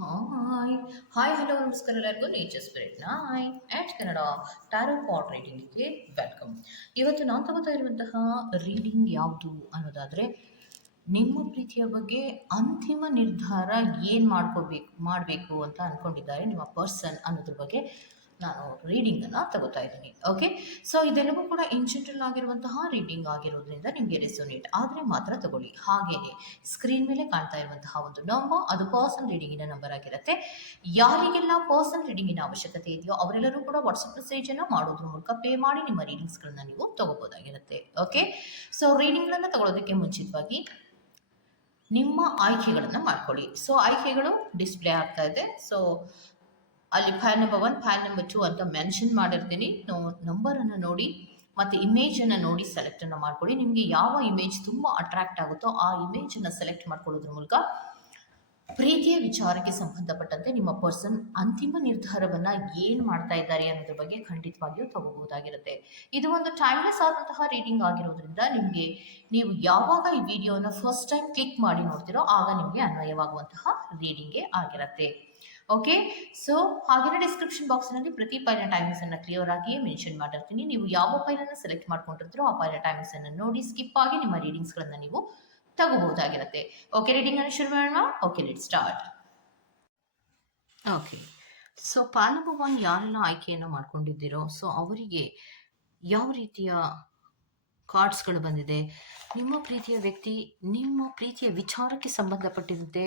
Hi hi hello ನಮಸ್ಕಾರ ಎಲ್ಲರಿಗೂ nature spirit ನಾಯ್ ಆ್ಯಟ್ ಕನ್ನಡ ಟ್ಯಾರೋ ಪಾಟ್ ರೀಡಿಂಗಿಗೆ ವೆಲ್ಕಮ್ ಇವತ್ತು ನಾನು ತಗೋತಾ ಇರುವಂತಹ ರೀಡಿಂಗ್ ಯಾವುದು ಅನ್ನೋದಾದರೆ, ನಿಮ್ಮ ಪ್ರೀತಿಯ ಬಗ್ಗೆ ಅಂತಿಮ ನಿರ್ಧಾರ ಏನು ಮಾಡ್ಕೋಬೇಕು ಮಾಡಬೇಕು ಅಂತ ಅಂದ್ಕೊಂಡಿದ್ದಾರೆ ನಿಮ್ಮ ಪರ್ಸನ್ ಅನ್ನೋದ್ರ ಬಗ್ಗೆ. ನಾನು ರೀಡಿಂಗನ್ನು ತಗೋತಾ ಇದ್ದೀನಿ. ಓಕೆ ಸೊ ಇದೆಲ್ಲವೂ ಕೂಡ ಇನ್ಸ್ಟಿಟ್ಯೂಟ್ ಆಗಿರುವಂತಹ ರೀಡಿಂಗ್ ಆಗಿರೋದ್ರಿಂದ ನಿಮಗೆ ರೆಸೋನೇಟ್ ಆದರೆ ಮಾತ್ರ ತಗೊಳ್ಳಿ. ಹಾಗೇನೆ ಸ್ಕ್ರೀನ್ ಮೇಲೆ ಕಾಣ್ತಾ ಇರುವಂತಹ ಒಂದು ನಂಬರ್ ಅದು ಪರ್ಸನ್ ರೀಡಿಂಗಿನ ನಂಬರ್ ಆಗಿರುತ್ತೆ. ಯಾರಿಗೆಲ್ಲ ಪರ್ಸನ್ ರೀಡಿಂಗಿನ ಅವಶ್ಯಕತೆ ಇದೆಯೋ ಅವರೆಲ್ಲರೂ ಕೂಡ ವಾಟ್ಸಪ್ ಮೆಸೇಜನ್ನು ಮಾಡೋದ್ರ ಮೂಲಕ ಪೇ ಮಾಡಿ ನಿಮ್ಮ ರೀಡಿಂಗ್ಸ್ಗಳನ್ನ ನೀವು ತಗೋಬೋದಾಗಿರುತ್ತೆ. ಓಕೆ ಸೊ ರೀಡಿಂಗ್ಗಳನ್ನು ತಗೊಳ್ಳೋದಕ್ಕೆ ಮುಂಚಿತವಾಗಿ ನಿಮ್ಮ ಆಯ್ಕೆಗಳನ್ನು ಮಾಡ್ಕೊಳ್ಳಿ. ಸೊ ಆಯ್ಕೆಗಳು ಡಿಸ್ಪ್ಲೇ ಆಗ್ತಾ ಇದೆ. ಸೊ ಅಲ್ಲಿ pile number one pile number two ಅಂತ ಮೆನ್ಷನ್ ಮಾಡಿರ್ತೀನಿ. ನೋ ನಂಬರನ್ನು ನೋಡಿ, ಮತ್ತು ಇಮೇಜನ್ನು ನೋಡಿ ಸೆಲೆಕ್ಟನ್ನು ಮಾಡ್ಕೊಳ್ಳಿ. ನಿಮಗೆ ಯಾವ ಇಮೇಜ್ ತುಂಬ ಅಟ್ರಾಕ್ಟ್ ಆಗುತ್ತೋ ಆ ಇಮೇಜನ್ನು ಸೆಲೆಕ್ಟ್ ಮಾಡ್ಕೊಳ್ಳೋದ್ರ ಮೂಲಕ ಪ್ರೀತಿಯ ವಿಚಾರಕ್ಕೆ ಸಂಬಂಧಪಟ್ಟಂತೆ ನಿಮ್ಮ ಪರ್ಸನ್ ಅಂತಿಮ ನಿರ್ಧಾರವನ್ನ ಏನು ಮಾಡ್ತಾ ಇದ್ದಾರೆ ಅನ್ನೋದ್ರ ಬಗ್ಗೆ ಖಂಡಿತವಾಗಿಯೂ ತಗೋಬಹುದಾಗಿರುತ್ತೆ. ಇದು ಒಂದು ಟೈಮ್ಲೆಸ್ ಆದಂತಹ ರೀಡಿಂಗ್ ಆಗಿರೋದ್ರಿಂದ ನಿಮಗೆ ನೀವು ಯಾವಾಗ ಈ ವಿಡಿಯೋನ ಫಸ್ಟ್ ಟೈಮ್ ಕ್ಲಿಕ್ ಮಾಡಿ ನೋಡ್ತೀರೋ ಆಗ ನಿಮಗೆ ಅನ್ವಯವಾಗುವಂತಹ ರೀಡಿಂಗೇ ಆಗಿರುತ್ತೆ. ಓಕೆ ಸೊ ಹಾಗೆಯೇ ಡಿಸ್ಕ್ರಿಪ್ಷನ್ ಬಾಕ್ಸ್ನಲ್ಲಿ ಪ್ರತಿ ಪೈಲ ಟೈಮಿಂಗ್ಸ್ ಅನ್ನು ಕ್ಲಿಯರ್ ಆಗಿ ಮೆನ್ಷನ್ ಮಾಡಿರ್ತೀನಿ. ನೀವು ಯಾವ ಪೈಲನ್ನು ಸೆಲೆಕ್ಟ್ ಮಾಡ್ಕೊಂಡಿರ್ತೀರೋ ಆ ಪೈನ ಟೈಮಿಂಗ್ಸನ್ನು ನೋಡಿ ಸ್ಕಿಪ್ ಆಗಿ ನಿಮ್ಮ ರೀಡಿಂಗ್ಸ್ಗಳನ್ನು ನೀವು ತಗೋಬಹುದಾಗಿರುತ್ತೆ. ಓಕೆ ರೀಡಿಂಗ್ ಅನ್ನು ಶುರು ಮಾಡೋಣ. Okay let start okay so pile one ಯಾರೆಲ್ಲ ಆಯ್ಕೆಯನ್ನು ಮಾಡ್ಕೊಂಡಿದ್ದೀರೋ ಸೊ ಅವರಿಗೆ ಯಾವ ರೀತಿಯ ಕಾರ್ಡ್ಸ್ಗಳು ಬಂದಿದೆ. ನಿಮ್ಮ ಪ್ರೀತಿಯ ವ್ಯಕ್ತಿ, ನಿಮ್ಮ ಪ್ರೀತಿಯ ವಿಚಾರಕ್ಕೆ ಸಂಬಂಧಪಟ್ಟಿದಂತೆ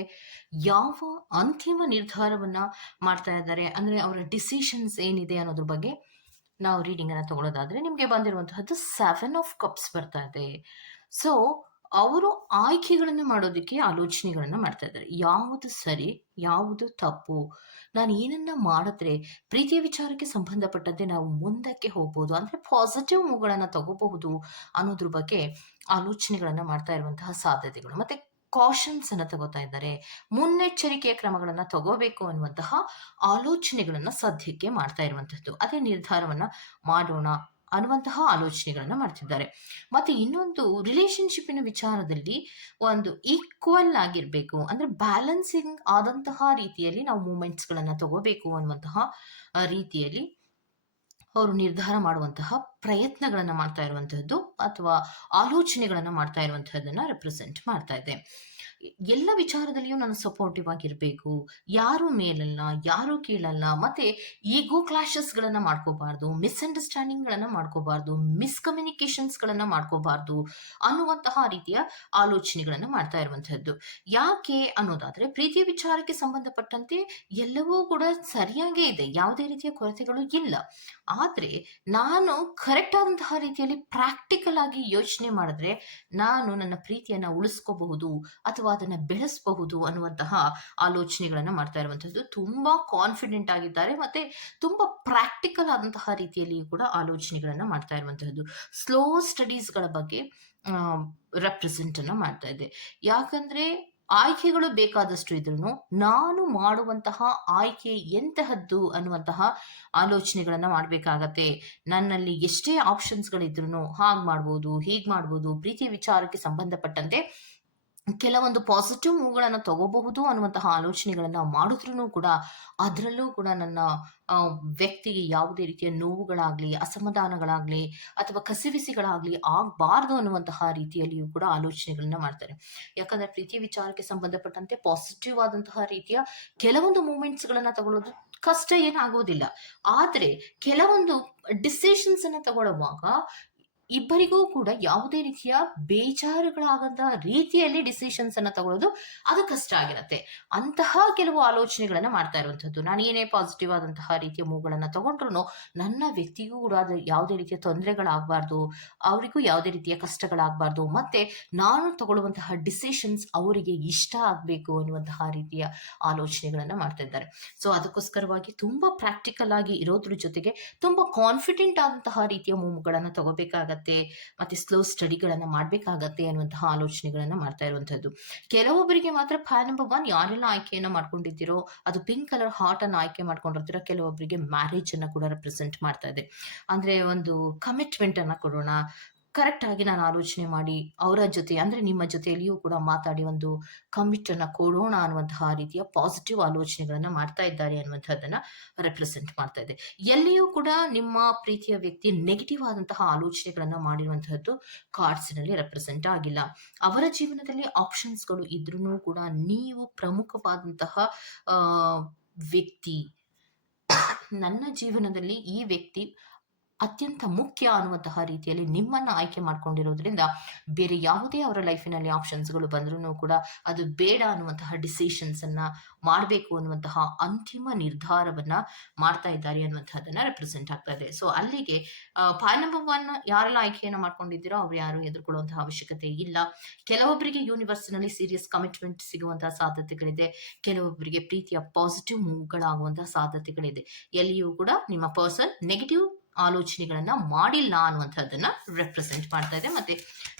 ಯಾವ ಅಂತಿಮ ನಿರ್ಧಾರವನ್ನು ಮಾಡ್ತಾ ಇದ್ದಾರೆ ಅಂದರೆ ಅವರ ಡಿಸಿಷನ್ಸ್ ಏನಿದೆ ಅನ್ನೋದ್ರ ಬಗ್ಗೆ ನಾವು ರೀಡಿಂಗನ್ನು ತಗೊಳ್ಳೋದಾದರೆ ನಿಮಗೆ ಬಂದಿರುವಂತಹದ್ದು ಸೆವೆನ್ ಆಫ್ ಕಪ್ಸ್ ಬರ್ತಾ ಇದೆ. ಸೊ ಅವರು ಆಯ್ಕೆಗಳನ್ನು ಮಾಡೋದಕ್ಕೆ ಆಲೋಚನೆಗಳನ್ನು ಮಾಡ್ತಾ ಇದ್ದಾರೆ. ಯಾವುದು ಸರಿ, ಯಾವುದು ತಪ್ಪು? ನಾನು ಏನನ್ನ ಮಾಡಿದ್ರೆ ಪ್ರೀತಿಯ ವಿಚಾರಕ್ಕೆ ಸಂಬಂಧಪಟ್ಟಂತೆ ನಾವು ಮುಂದಕ್ಕೆ ಹೋಗ್ಬೋದು, ಅಂದರೆ ಪಾಸಿಟಿವ್ ಮೂವ್ಗಳನ್ನ ತಗೋಬಹುದು ಅನ್ನೋದ್ರ ಬಗ್ಗೆ ಆಲೋಚನೆಗಳನ್ನು ಮಾಡ್ತಾ ಇರುವಂತಹ ಸಾಧ್ಯತೆಗಳು. ಮತ್ತು ಕಾಷನ್ಸ್ ಅನ್ನು ತಗೋತಾ ಇದ್ದಾರೆ. ಮುನ್ನೆಚ್ಚರಿಕೆಯ ಕ್ರಮಗಳನ್ನು ತಗೋಬೇಕು ಅನ್ನುವಂತಹ ಆಲೋಚನೆಗಳನ್ನು ಸದ್ಯಕ್ಕೆ ಮಾಡ್ತಾ ಇರುವಂತಹದ್ದು ಅದೇ ನಿರ್ಧಾರವನ್ನ ಮಾಡೋಣ. ಅನ್ನುವಂತಹ ಆಲೋಚನೆಗಳನ್ನು ಮಾಡ್ತಿದ್ದಾರೆ. ಮತ್ತೆ ಇನ್ನೊಂದು ರಿಲೇಶನ್ಶಿಪ್ಪಿನ ವಿಚಾರದಲ್ಲಿ ಒಂದು ಈಕ್ವಲ್ ಆಗಿರಬೇಕು, ಅಂದ್ರೆ ಬ್ಯಾಲೆನ್ಸಿಂಗ್ ಆದಂತಹ ರೀತಿಯಲ್ಲಿ ನಾವು ಮೂಮೆಂಟ್ಸ್ಗಳನ್ನು ತಗೋಬೇಕು ಅನ್ನುವಂತಹ ರೀತಿಯಲ್ಲಿ ಅವರು ನಿರ್ಧಾರ ಮಾಡುವಂತಹ ಪ್ರಯತ್ನಗಳನ್ನು ಮಾಡ್ತಾ ಇರುವಂತಹದ್ದು ಅಥವಾ ಆಲೋಚನೆಗಳನ್ನು ಮಾಡ್ತಾ ಇರುವಂತಹದ್ದನ್ನ ರೆಪ್ರೆಸೆಂಟ್ ಮಾಡ್ತಾ ಇದೆ. ಎಲ್ಲ ವಿಚಾರದಲ್ಲಿಯೂ ನಾನು ಸಪೋರ್ಟಿವ್ ಆಗಿರಬೇಕು. ಯಾರು ಮೇಲಲ್ಲ, ಯಾರು ಕೀಳಲ್ಲ, ಮತ್ತೆ ಈಗೋ ಕ್ಲಾಶಸ್ಗಳನ್ನು ಮಾಡ್ಕೋಬಾರ್ದು ಮಿಸ್ಅಂಡರ್ಸ್ಟ್ಯಾಂಡಿಂಗ್ಗಳನ್ನು ಮಾಡ್ಕೋಬಾರ್ದು ಮಿಸ್ಕಮ್ಯುನಿಕೇಶನ್ಸ್ಗಳನ್ನು ಮಾಡ್ಕೋಬಾರ್ದು ಅನ್ನುವಂತಹ ರೀತಿಯ ಆಲೋಚನೆಗಳನ್ನು ಮಾಡ್ತಾ ಇರುವಂತಹದ್ದು. ಯಾಕೆ ಅನ್ನೋದಾದ್ರೆ ಪ್ರೀತಿಯ ವಿಚಾರಕ್ಕೆ ಸಂಬಂಧಪಟ್ಟಂತೆ ಎಲ್ಲವೂ ಕೂಡ ಸರಿಯಾಗೇ ಇದೆ. ಯಾವುದೇ ರೀತಿಯ ಕೊರತೆಗಳು ಇಲ್ಲ. ಆದರೆ ನಾನು ಕರೆಕ್ಟ್ ಆದಂತಹ ರೀತಿಯಲ್ಲಿ ಪ್ರಾಕ್ಟಿಕಲ್ ಆಗಿ ಯೋಚನೆ ಮಾಡಿದ್ರೆ ನಾನು ನನ್ನ ಪ್ರೀತಿಯನ್ನ ಉಳಿಸ್ಕೋಬಹುದು ಅಥವಾ ಅದನ್ನ ಬೆಳೆಸಬಹುದು ಅನ್ನುವಂತಹ ಆಲೋಚನೆಗಳನ್ನ ಮಾಡ್ತಾ ಇರುವಂತಹದ್ದು. ತುಂಬಾ ಕಾನ್ಫಿಡೆಂಟ್ ಆಗಿದ್ದಾರೆ ಮತ್ತೆ ತುಂಬಾ ಪ್ರಾಕ್ಟಿಕಲ್ ಆದಂತಹ ರೀತಿಯಲ್ಲಿಯೂ ಕೂಡ ಆಲೋಚನೆಗಳನ್ನ ಮಾಡ್ತಾ ಇರುವಂತಹದ್ದು. ಸ್ಲೋ ಸ್ಟಡೀಸ್ಗಳ ಬಗ್ಗೆ ರೆಪ್ರೆಸೆಂಟ್ ಅನ್ನ ಮಾಡ್ತಾ ಇದೆ. ಯಾಕಂದ್ರೆ ಆಯ್ಕೆಗಳು ಬೇಕಾದಷ್ಟು ಇದ್ರು ನಾನು ಮಾಡುವಂತಹ ಆಯ್ಕೆ ಎಂತಹದ್ದು ಅನ್ನುವಂತಹ ಆಲೋಚನೆಗಳನ್ನ ಮಾಡಬೇಕಾಗತ್ತೆ. ನನ್ನಲ್ಲಿ ಎಷ್ಟೇ ಆಪ್ಷನ್ಸ್ಗಳಿದ್ರು ಹಾಗೆ ಮಾಡ್ಬೋದು, ಹೀಗೆ ಮಾಡ್ಬೋದು, ಪ್ರೀತಿ ವಿಚಾರಕ್ಕೆ ಸಂಬಂಧಪಟ್ಟಂತೆ ಕೆಲವೊಂದು ಪಾಸಿಟಿವ್ ಮೂವ್ಗಳನ್ನು ತಗೋಬಹುದು ಅನ್ನುವಂತಹ ಆಲೋಚನೆಗಳನ್ನ ಮಾಡಿದ್ರೂ ಕೂಡ ಅದರಲ್ಲೂ ಕೂಡ ನನ್ನ ವ್ಯಕ್ತಿಗೆ ಯಾವುದೇ ರೀತಿಯ ನೋವುಗಳಾಗ್ಲಿ, ಅಸಮಾಧಾನಗಳಾಗ್ಲಿ ಅಥವಾ ಕಸಿವಿಸಿಗಳಾಗ್ಲಿ ಆಗಬಾರ್ದು ಅನ್ನುವಂತಹ ರೀತಿಯಲ್ಲಿಯೂ ಕೂಡ ಆಲೋಚನೆಗಳನ್ನ ಮಾಡ್ತಾರೆ. ಯಾಕಂದ್ರೆ ಪ್ರೀತಿ ವಿಚಾರಕ್ಕೆ ಸಂಬಂಧಪಟ್ಟಂತೆ ಪಾಸಿಟಿವ್ ಆದಂತಹ ರೀತಿಯ ಕೆಲವೊಂದು ಮೂಮೆಂಟ್ಸ್ಗಳನ್ನ ತಗೊಳ್ಳೋದು ಕಷ್ಟ ಏನಾಗೋದಿಲ್ಲ. ಆದ್ರೆ ಕೆಲವೊಂದು ಡಿಸಿಷನ್ಸ್ ಅನ್ನ ತಗೊಳ್ಳುವಾಗ ಇಬ್ಬರಿಗೂ ಕೂಡ ಯಾವುದೇ ರೀತಿಯ ಬೇಜಾರುಗಳಾಗಂತಹ ರೀತಿಯಲ್ಲಿ ಡಿಸಿಷನ್ಸ್ ಅನ್ನ ತಗೊಳ್ಳೋದು ಅದು ಕಷ್ಟ ಆಗಿರುತ್ತೆ. ಅಂತಹ ಕೆಲವು ಆಲೋಚನೆಗಳನ್ನ ಮಾಡ್ತಾ ಇರುವಂತದ್ದು. ನಾನು ಏನೇ ಪಾಸಿಟಿವ್ ಆದಂತಹ ರೀತಿಯ ಮೂವ್ಗಳನ್ನ ತಗೊಂಡ್ರು ನನ್ನ ವ್ಯಕ್ತಿಗೂ ಕೂಡ ಅದು ಯಾವುದೇ ರೀತಿಯ ತೊಂದರೆಗಳಾಗಬಾರ್ದು, ಅವರಿಗೂ ಯಾವುದೇ ರೀತಿಯ ಕಷ್ಟಗಳಾಗಬಾರ್ದು, ಮತ್ತೆ ನಾನು ತಗೊಳ್ಳುವಂತಹ ಡಿಸಿಷನ್ಸ್ ಅವರಿಗೆ ಇಷ್ಟ ಆಗಬೇಕು ಅನ್ನುವಂತಹ ರೀತಿಯ ಆಲೋಚನೆಗಳನ್ನ ಮಾಡ್ತಾ ಇದ್ದಾರೆ. ಸೊ ಅದಕ್ಕೋಸ್ಕರವಾಗಿ ತುಂಬಾ ಪ್ರಾಕ್ಟಿಕಲ್ ಆಗಿ ಇರೋದ್ರ ಜೊತೆಗೆ ತುಂಬಾ ಕಾನ್ಫಿಡೆಂಟ್ ಆದಂತಹ ರೀತಿಯ ಮೂವ್ಗಳನ್ನು ತಗೋಬೇಕಾಗತ್ತೆ. ಮತ್ತೆ ಸ್ಲೋ ಸ್ಟಡಿಗಳನ್ನ ಮಾಡ್ಬೇಕಾಗತ್ತೆ ಅನ್ನುವಂತಹ ಆಲೋಚನೆಗಳನ್ನ ಮಾಡ್ತಾ ಇರುವಂತದ್ದು ಕೆಲವೊಬ್ಬರಿಗೆ ಮಾತ್ರ ಫ್ಯಾನ್ ನಂಬರ್ ಒನ್ ಯಾರೆಲ್ಲ ಆಯ್ಕೆಯನ್ನ ಮಾಡ್ಕೊಂಡಿದ್ದೀರೋ, ಅದು ಪಿಂಕ್ ಕಲರ್ ಹಾಟ್ ಅನ್ನ ಆಯ್ಕೆ ಮಾಡ್ಕೊಂಡಿರ್ತೀರೋ ಕೆಲವೊಬ್ಬರಿಗೆ ಮ್ಯಾರೇಜ್ ಅನ್ನ ಕೂಡ ರೆಪ್ರೆಸೆಂಟ್ ಮಾಡ್ತಾ ಇದೆ. ಅಂದ್ರೆ ಒಂದು ಕಮಿಟ್ಮೆಂಟ್ ಅನ್ನ ಕೊಡೋಣ ಕರೆಕ್ಟ್ ಆಗಿ ನಾನು ಆಲೋಚನೆ ಮಾಡಿ ಅವರ ಜೊತೆ, ಅಂದ್ರೆ ನಿಮ್ಮ ಜೊತೆಯಲ್ಲಿಯೂ ಕೂಡ ಮಾತಾಡಿ ಒಂದು ಕಮಿಟ್ ಅನ್ನ ಕೊಡೋಣ ಅನ್ನುವಂತಹ ರೀತಿಯ ಪಾಸಿಟಿವ್ ಆಲೋಚನೆಗಳನ್ನ ಮಾಡ್ತಾ ಇದ್ದಾರೆ ಅನ್ನುವಂಥದ್ದನ್ನ ರೆಪ್ರೆಸೆಂಟ್ ಮಾಡ್ತಾ ಇದೆ. ಎಲ್ಲಿಯೂ ಕೂಡ ನಿಮ್ಮ ಪ್ರೀತಿಯ ವ್ಯಕ್ತಿ ನೆಗೆಟಿವ್ ಆದಂತಹ ಆಲೋಚನೆಗಳನ್ನ ಮಾಡಿರುವಂತಹದ್ದು ಕಾರ್ಡ್ಸ್ನಲ್ಲಿ ರೆಪ್ರೆಸೆಂಟ್ ಆಗಿಲ್ಲ. ಅವರ ಜೀವನದಲ್ಲಿ ಆಪ್ಷನ್ಸ್ಗಳು ಇದ್ರೂ ಕೂಡ ನೀವು ಪ್ರಮುಖವಾದಂತಹ ವ್ಯಕ್ತಿ, ನನ್ನ ಜೀವನದಲ್ಲಿ ಈ ವ್ಯಕ್ತಿ ಅತ್ಯಂತ ಮುಖ್ಯ ಅನ್ನುವಂತಹ ರೀತಿಯಲ್ಲಿ ನಿಮ್ಮನ್ನ ಆಯ್ಕೆ ಮಾಡ್ಕೊಂಡಿರೋದ್ರಿಂದ ಬೇರೆ ಯಾವುದೇ ಅವರ ಲೈಫಿನಲ್ಲಿ ಆಪ್ಷನ್ಸ್ಗಳು ಬಂದ್ರೂ ಕೂಡ ಅದು ಬೇಡ ಅನ್ನುವಂತಹ ಡಿಸಿಷನ್ಸ್ ಅನ್ನ ಮಾಡಬೇಕು ಅನ್ನುವಂತಹ ಅಂತಿಮ ನಿರ್ಧಾರವನ್ನ ಮಾಡ್ತಾ ಇದ್ದಾರೆ ಅನ್ನುವಂತಹದನ್ನ ರೆಪ್ರೆಸೆಂಟ್ ಆಗ್ತಾ ಇದೆ. ಸೊ ಅಲ್ಲಿಗೆ ಪಾಯ್ ನಂಬರ್ ಒನ್ ಯಾರೆಲ್ಲ ಆಯ್ಕೆಯನ್ನು ಮಾಡ್ಕೊಂಡಿದ್ದೀರೋ ಅವ್ರು ಯಾರು ಎದುರ್ಕೊಳ್ಳುವಂತಹ ಅವಶ್ಯಕತೆ ಇಲ್ಲ. ಕೆಲವೊಬ್ಬರಿಗೆ ಯೂನಿವರ್ಸ್ನಲ್ಲಿ ಸೀರಿಯಸ್ ಕಮಿಟ್ಮೆಂಟ್ ಸಿಗುವಂತಹ ಸಾಧ್ಯತೆಗಳಿದೆ. ಕೆಲವೊಬ್ಬರಿಗೆ ಪ್ರೀತಿಯ ಪಾಸಿಟಿವ್ ಮೂವ್ಗಳಾಗುವಂತಹ ಸಾಧ್ಯತೆಗಳಿದೆ. ಎಲ್ಲಿಯೂ ಕೂಡ ನಿಮ್ಮ ಪರ್ಸನ್ ನೆಗೆಟಿವ್ ಆಲೋಚನೆಗಳನ್ನ ಮಾಡಿಲ್ಲ ಅನ್ನುವಂಥದ್ದನ್ನ ರೆಪ್ರೆಸೆಂಟ್ ಮಾಡ್ತಾ ಇದೆ. ಮತ್ತೆ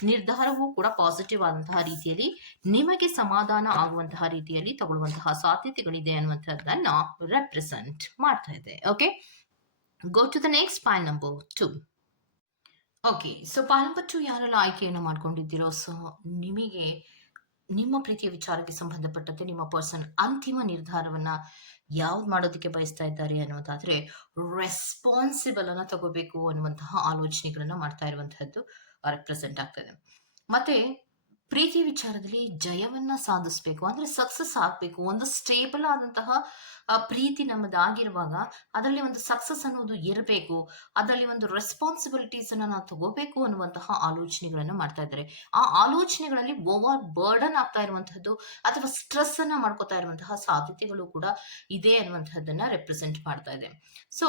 ನಿರ್ಧಾರವೂ ಕೂಡ ಪಾಸಿಟಿವ್ ಆದಂತಹ ರೀತಿಯಲ್ಲಿ ನಿಮಗೆ ಸಮಾಧಾನ ಆಗುವಂತಹ ರೀತಿಯಲ್ಲಿ ತಗೊಳ್ಳುವಂತಹ ಸಾಧ್ಯತೆಗಳಿದೆ ಅನ್ನುವಂಥದ್ದನ್ನ ರೆಪ್ರೆಸೆಂಟ್ ಮಾಡ್ತಾ ಇದೆ. Okay go to the next pile number two okay so pile number two ಯಾರೆಲ್ಲ ಆಯ್ಕೆಯನ್ನು ಮಾಡ್ಕೊಂಡಿದ್ದೀರೋ ಸೊ ನಿಮಗೆ ನಿಮ್ಮ ಪ್ರೀತಿಯ ವಿಚಾರಕ್ಕೆ ಸಂಬಂಧಪಟ್ಟಂತೆ ನಿಮ್ಮ ಪರ್ಸನ್ ಅಂತಿಮ ನಿರ್ಧಾರವನ್ನ ಯಾವ್ದು ಮಾಡೋದಕ್ಕೆ ಬಯಸ್ತಾ ಇದ್ದಾರೆ ಅನ್ನೋದಾದ್ರೆ ರೆಸ್ಪಾನ್ಸಿಬಲ್ ಅನ್ನ ತಗೋಬೇಕು ಅನ್ನುವಂತಹ ಆಲೋಚನೆಗಳನ್ನ ಮಾಡ್ತಾ ಇರುವಂತಹದ್ದು ರೆಪ್ರೆಸೆಂಟ್ ಆಗ್ತದೆ ಮತ್ತೆ ಪ್ರೀತಿ ವಿಚಾರದಲ್ಲಿ ಜಯವನ್ನ ಸಾಧಿಸ್ಬೇಕು, ಅಂದ್ರೆ ಸಕ್ಸಸ್ ಆಗ್ಬೇಕು. ಒಂದು ಸ್ಟೇಬಲ್ ಆದಂತಹ ಪ್ರೀತಿ ನಮ್ಮದಾಗಿರುವಾಗ ಅದರಲ್ಲಿ ಒಂದು ಸಕ್ಸಸ್ ಅನ್ನೋದು ಇರಬೇಕು. ಅದರಲ್ಲಿ ಒಂದು ರೆಸ್ಪಾನ್ಸಿಬಿಲಿಟೀಸ್ ಅನ್ನ ನಾವು ತಗೋಬೇಕು ಅನ್ನುವಂತಹ ಆಲೋಚನೆಗಳನ್ನು ಮಾಡ್ತಾ ಇದ್ದಾರೆ. ಆ ಆಲೋಚನೆಗಳಲ್ಲಿ ಓವರ್ ಬರ್ಡನ್ ಆಗ್ತಾ ಇರುವಂತಹದ್ದು ಅಥವಾ ಸ್ಟ್ರೆಸ್ ಅನ್ನ ಮಾಡ್ಕೋತಾ ಇರುವಂತಹ ಸಾಧ್ಯತೆಗಳು ಕೂಡ ಇದೆ ಅನ್ನುವಂತಹದನ್ನ ರೆಪ್ರೆಸೆಂಟ್ ಮಾಡ್ತಾ ಇದೆ. ಸೊ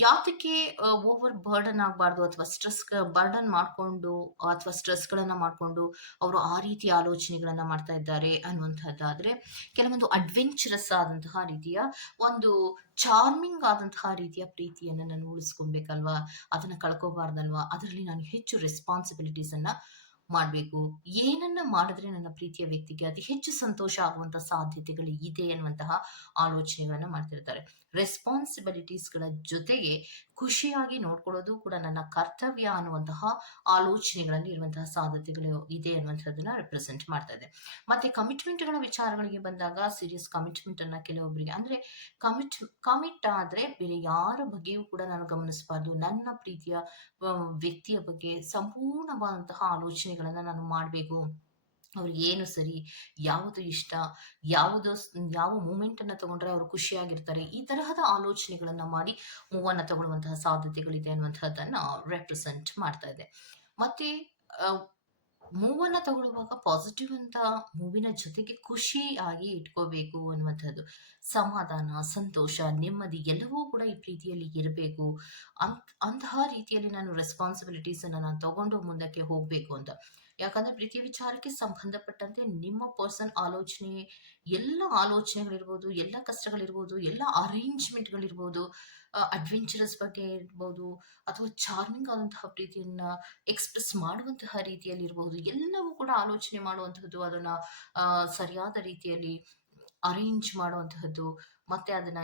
ಯಾತಕ್ಕೆ ಓವರ್ ಬರ್ಡನ್ ಆಗಬಾರ್ದು ಅಥವಾ ಸ್ಟ್ರೆಸ್ ಬರ್ಡನ್ ಮಾಡಿಕೊಂಡು, ಅಥವಾ ಸ್ಟ್ರೆಸ್ಗಳನ್ನು ಮಾಡಿಕೊಂಡು ಅವರು ಆ ರೀತಿ ಆಲೋಚನೆಗಳನ್ನು ಮಾಡ್ತಾ ಇದ್ದಾರೆ ಅನ್ನುವಂಥದ್ದಾದರೆ, ಕೆಲವೊಂದು ಅಡ್ವೆಂಚರಸ್ ಆದಂತಹ ರೀತಿಯ, ಒಂದು ಚಾರ್ಮಿಂಗ್ ಆದಂತಹ ರೀತಿಯ ಪ್ರೀತಿಯನ್ನು ನಾನು ಉಳಿಸ್ಕೊಬೇಕಲ್ವಾ ಅದನ್ನ ಕಳ್ಕೋಬಾರ್ದಲ್ವಾ? ಅದರಲ್ಲಿ ನಾನು ಹೆಚ್ಚು ರೆಸ್ಪಾನ್ಸಿಬಿಲಿಟೀಸ್ ಅನ್ನ ಮಾಡಬೇಕು. ಏನನ್ನ ಮಾಡಿದ್ರೆ ನನ್ನ ಪ್ರೀತಿಯ ವ್ಯಕ್ತಿಗೆ ಅತಿ ಹೆಚ್ಚು ಸಂತೋಷ ಆಗುವಂತ ಸಾಧ್ಯತೆಗಳು ಇದೆ ಅನ್ನುವಂತಹ ಆಲೋಚನೆಗಳನ್ನ ಮಾಡ್ತಿರ್ತಾರೆ. ರೆಸ್ಪಾನ್ಸಿಬಿಲಿಟೀಸ್ಗಳ ಜೊತೆಗೆ ಖುಷಿಯಾಗಿ ನೋಡ್ಕೊಳ್ಳೋದು ಕೂಡ ನನ್ನ ಕರ್ತವ್ಯ ಅನ್ನುವಂತಹ ಆಲೋಚನೆಗಳಲ್ಲಿ ಇರುವಂತಹ ಸಾಧ್ಯತೆಗಳು ಇದೆ ಅನ್ನುವಂಥದ್ದನ್ನ ರೆಪ್ರೆಸೆಂಟ್ ಮಾಡ್ತಾ ಇದೆ. ಮತ್ತೆ ಕಮಿಟ್ಮೆಂಟ್ಗಳ ವಿಚಾರಗಳಿಗೆ ಬಂದಾಗ ಸೀರಿಯಸ್ ಕಮಿಟ್ಮೆಂಟ್ ಅನ್ನ ಕೆಲವೊಬ್ಬರಿಗೆ ಅಂದ್ರೆ ಕಮಿಟ್ ಕಮಿಟ್ ಆದ್ರೆ ಬೇರೆ ಯಾರ ಬಗ್ಗೆಯೂ ಕೂಡ ನಾನು ಗಮನಿಸಬಾರ್ದು. ನನ್ನ ಪ್ರೀತಿಯ ವ್ಯಕ್ತಿಯ ಬಗ್ಗೆ ಸಂಪೂರ್ಣವಾದಂತಹ ಆಲೋಚನೆಗಳನ್ನ ನಾನು ಮಾಡಬೇಕು. ಅವ್ರಿಗೆ ಏನು ಸರಿ, ಯಾವುದು ಇಷ್ಟ, ಯಾವುದು ಯಾವ ಮೂಮೆಂಟ್ ಅನ್ನ ತಗೊಂಡ್ರೆ ಅವರು ಖುಷಿಯಾಗಿರ್ತಾರೆ, ಈ ತರಹದ ಆಲೋಚನೆಗಳನ್ನು ಮಾಡಿ ಮೂವನ್ನು ತಗೊಳ್ಳುವಂತಹ ಸಾಧ್ಯತೆಗಳಿದೆ ಅನ್ನುವಂಥದ್ದನ್ನು ರೆಪ್ರೆಸೆಂಟ್ ಮಾಡ್ತಾ ಇದೆ. ಮತ್ತೆ ಮೂವನ್ನ ತಗೊಳ್ಳುವಾಗ ಪಾಸಿಟಿವ್ ಅಂತ ಮೂವಿನ ಜೊತೆಗೆ ಖುಷಿಯಾಗಿ ಇಟ್ಕೋಬೇಕು ಅನ್ನುವಂಥದ್ದು ಸಮಾಧಾನ, ಸಂತೋಷ, ನೆಮ್ಮದಿ ಎಲ್ಲವೂ ಕೂಡ ಈ ಪ್ರೀತಿಯಲ್ಲಿ ಇರಬೇಕು. ಅಂತ, ಅಂತಹ ರೀತಿಯಲ್ಲಿ ನಾನು ರೆಸ್ಪಾನ್ಸಿಬಿಲಿಟೀಸ್ ಅನ್ನ ನಾನು ತಗೊಂಡು ಮುಂದಕ್ಕೆ ಹೋಗಬೇಕು ಅಂತ. ಯಾಕಂದ್ರೆ ಪ್ರೀತಿ ವಿಚಾರಕ್ಕೆ ಸಂಬಂಧಪಟ್ಟಂತೆ ನಿಮ್ಮ ಪರ್ಸನ್ ಆಲೋಚನೆ, ಎಲ್ಲ ಆಲೋಚನೆಗಳಿರ್ಬೋದು, ಎಲ್ಲ ಕಷ್ಟಗಳಿರ್ಬೋದು, ಎಲ್ಲ ಅರೇಂಜ್ಮೆಂಟ್ಗಳಿರ್ಬೋದು ಅಡ್ವೆಂಚರಸ್ ಬಗ್ಗೆ ಇರ್ಬೋದು, ಅಥವಾ ಚಾರ್ಮಿಂಗ್ ಆದಂತಹ ಪ್ರೀತಿಯನ್ನ ಎಕ್ಸ್ಪ್ರೆಸ್ ಮಾಡುವಂತಹ ರೀತಿಯಲ್ಲಿ ಇರ್ಬೋದು ಎಲ್ಲವೂ ಕೂಡ ಆಲೋಚನೆ ಮಾಡುವಂತಹದ್ದು ಅದನ್ನ ಸರಿಯಾದ ರೀತಿಯಲ್ಲಿ ಅರೇಂಜ್ ಮಾಡುವಂತಹದ್ದು, ಮತ್ತೆ ಅದನ್ನ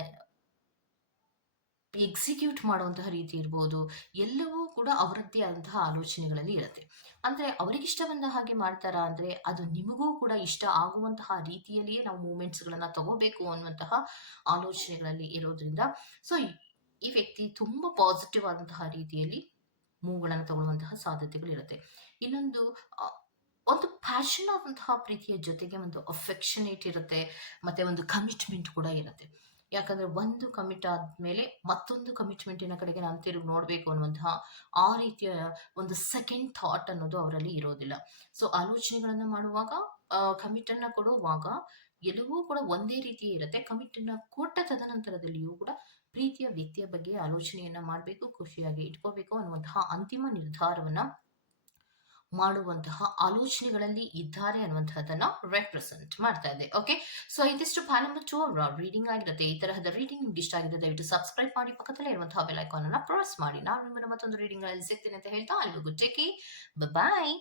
ಎಕ್ಸಿಕ್ಯೂಟ್ ಮಾಡುವಂತಹ ರೀತಿ ಇರ್ಬೋದು, ಎಲ್ಲವೂ ಕೂಡ ಅವರದ್ದೇ ಆದಂತಹ ಆಲೋಚನೆಗಳಲ್ಲಿ ಇರುತ್ತೆ. ಅಂದ್ರೆ ಅವರಿಗಿಷ್ಟ ಬಂದ ಹಾಗೆ ಮಾಡ್ತಾರಾ ಅಂದ್ರೆ ಅದು ನಿಮಗೂ ಕೂಡ ಇಷ್ಟ ಆಗುವಂತಹ ರೀತಿಯಲ್ಲಿಯೇ ನಾವು ಮೂಮೆಂಟ್ಸ್ ಗಳನ್ನ ತಗೋಬೇಕು ಅನ್ನುವಂತಹ ಆಲೋಚನೆಗಳಲ್ಲಿ ಇರೋದ್ರಿಂದ. ಸೊ ಈ ವ್ಯಕ್ತಿ ತುಂಬಾ ಪಾಸಿಟಿವ್ ಆದಂತಹ ರೀತಿಯಲ್ಲಿ ಮೂವ್ಗಳನ್ನು ತಗೊಳ್ಳುವಂತಹ ಸಾಧ್ಯತೆಗಳು ಇರುತ್ತೆ. ಇನ್ನೊಂದು ಒಂದು ಪ್ಯಾಷನ್ ಆದಂತಹ ಪ್ರೀತಿಯ ಜೊತೆಗೆ ಒಂದು ಅಫೆಕ್ಷನೇಟ್ ಇರುತ್ತೆ, ಮತ್ತೆ ಒಂದು ಕಮಿಟ್ಮೆಂಟ್ ಕೂಡ ಇರುತ್ತೆ. ಯಾಕಂದ್ರೆ ಒಂದು ಕಮಿಟ್ ಆದ್ಮೇಲೆ ಮತ್ತೊಂದು ಕಮಿಟ್ಮೆಂಟಿನ ಕಡೆಗೆ ನಾನು ತಿರುಗಿ ನೋಡಬೇಕು ಅನ್ನುವಂತಹ ಆ ರೀತಿಯ ಒಂದು ಸೆಕೆಂಡ್ ಥಾಟ್ ಅನ್ನೋದು ಅವರಲ್ಲಿ ಇರೋದಿಲ್ಲ. ಸೊ ಆಲೋಚನೆಗಳನ್ನು ಮಾಡುವಾಗ ಕಮಿಟ್ ಅನ್ನ ಕೊಡುವಾಗ ಎಲ್ಲವೂ ಕೂಡ ಒಂದೇ ರೀತಿ ಇರುತ್ತೆ. ಕಮಿಟ್ ಅನ್ನ ಕೊಟ್ಟ ತದನಂತರದಲ್ಲಿಯೂ ಕೂಡ ಪ್ರೀತಿಯ ವ್ಯಕ್ತಿಯ ಬಗ್ಗೆ ಆಲೋಚನೆಯನ್ನ ಮಾಡಬೇಕು, ಖುಷಿಯಾಗಿ ಇಟ್ಕೋಬೇಕು ಅನ್ನುವಂತಹ ಅಂತಿಮ ನಿರ್ಧಾರವನ್ನ ಮಾಡುವಂತಹ ಆಲೋಚನೆಗಳಲ್ಲಿ ಇದ್ದಾರೆ ಅನ್ನುವಂತಹದನ್ನ ರೆಪ್ರೆಸೆಂಟ್ ಮಾಡ್ತಾ ಇದೆ. ಓಕೆ ಸೊ ಇದಿಷ್ಟು ಪ್ಯಾನ್ ನಂಬರ್ ಟೂ ರೀಡಿಂಗ್ ಆಗಿರುತ್ತೆ. ಈ ತರಹದ ರೀಡಿಂಗ್ ನಿಮ್ಗೆ ಇಷ್ಟ ಆಗಿದೆ ದಯವಿಟ್ಟು ಸಬ್ಸ್ಕ್ರೈಬ್ ಮಾಡಿ, ಪಕ್ಕದಲ್ಲೇ ಇರುವಂತಹ ಬೆಲ್ ಐಕಾನ್ ಅನ್ನ ಪ್ರೆಸ್ ಮಾಡಿ. ನಾನು ಮತ್ತೊಂದು ರೀಡಿಂಗ್ ಅಲ್ಲಿ ಸಿಗ್ತೀನಿ ಅಂತ ಹೇಳ್ತಾ ಅಲ್ಲಿಗೂ ಟೇಕ್ ಬಾಯ್